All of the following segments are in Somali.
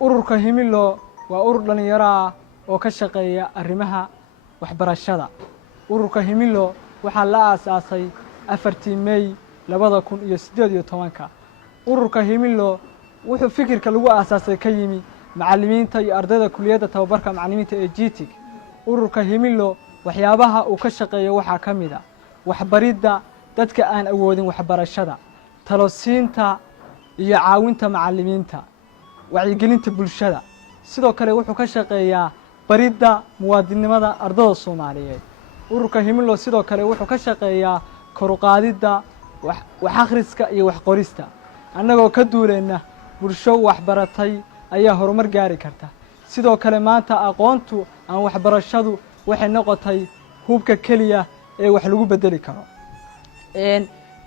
ururka himilo waa urur dhalinyaro ah oo ka shaqeeya arrimaha waxbarashada. ururka himilo waxaa la aasaasay 4 May 2018. ururka himilo wuxuu fikirka lagu aasaasay ka yimi macallimiinta iyo ardayda kulliyadda tababarka macallimiinta ee GTIG. ururka himilo waxyaabaha uu ka shaqeeyo waxaa ka mid ah waxbaridda dadka aan awoodin waxbarashada, talosiinta iyo caawinta macallimiinta, wacyigelinta bulshada. sidoo kale wuxuu ka shaqeeyaa baridda muwaadinimada ardayda Soomaaliyeed. ururka himilo sidoo kale wuxuu ka shaqeeyaa kor u qaadidda wax akhriska iyo wax qorista. annagoo ka duuleena bulsho waxbaratay ayaa horumar gaari karta. sidoo kale maanta aqoontu aan waxbarashadu waxay noqotay hubka kaliya ee wax lagu bedeli karo.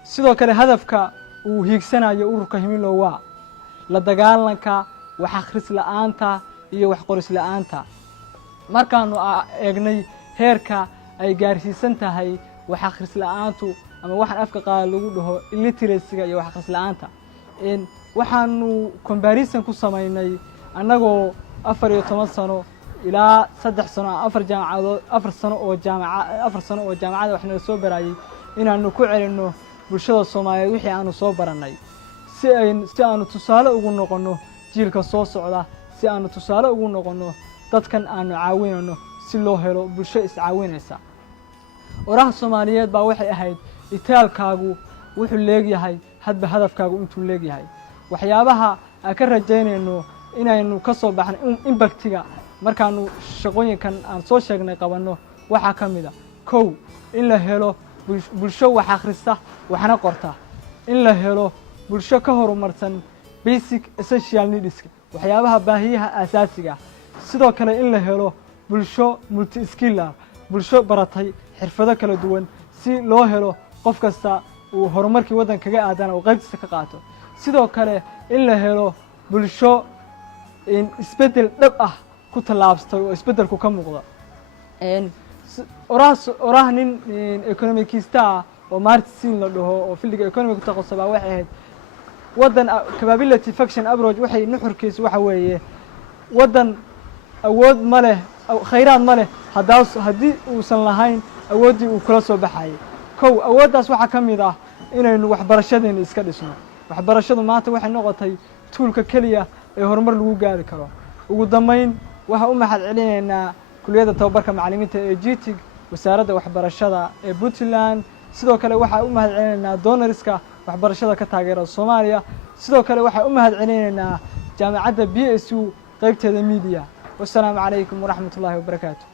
sidoo kale hadafka uu hiigsanayo ururka himilo waa la dagaalanka wax akhris la'aanta iyo wax qoris la'aanta. markaanu eegnay heerka ay gaarsiisan tahay wax akhris la'aantu ama waxaan afka qaad lagu dhaho illiteracy-ga iyo wax akhris la'aanta, waxaanu comparison ku samaynay annagoo 14 sano ilaa 3 sano 4 jaamacadood 4 sano oo jaamacada wax nala soo barayay inaanu ku celino bulshada Soomaaliyeed wixii aanu soo baranay si aanu tusaale ugu noqono jiilka soo socda, si aanu tusaale ugu noqono dadkan aanu caawinayno si loo helo bulsho is caawinaysa. oraha Soomaaliyeed baa waxay ahayd itaalkaagu wuxuu leeyahay hadba hadafkaagu intuu leeyahay. waxyaabaha aan ka rajaynayno inaynu ka soo baxno impactiga markaanu shaqooyinkan aan soo sheegnay qabanno waxaa ka mid ah 1 in la helo bulsho wax akhrista waxna qorta, in la helo bulsho ka horumarsan basic essential needs waxyaabaha baahiyaha aasaasiga. sidoo kale in la helo bulsho multi skill ah, bulsho baratay xirfado kala duwan si loo helo qof kasta uu horumarkii waddanka kaga aadana uu qaybtiisa ka qaato. sidoo kale in la helo bulsho isbedel dhab ah ku tallaabsatay oo isbedelku ka muuqda. oraha nin economicista oo Martin la dhaho oo fildiga economic ku taqasubaa waxay ahayd waddan capability function approach waxay nuxurkiisu waxa weeye waddan awood ma leh khayraad ma leh haddii uusan lahayn awooddii uu kula soo baxayay. awooddaas waxaa ka mid ah inaynu waxbarashadeena iska dhisno. waxbarashadu maanta waxay noqotay tuulka kaliya ee horumar lagu gaari karo. ugu dambeyn waxaan u mahad celinaynaa kulliyadda tababarka macallimiinta ee GTIG, wasaaradda waxbarashada ee Puntland. sidoo kale waxaan u mahad celinaynaa donorska waxbarashada ka taageerada Soomaaliya. sidoo kale waxaan u mahad celinaynaa jaamacadda BSU qaybteeda media. wassalaamu calaykum waraxmatullaahi wabarakaatuh.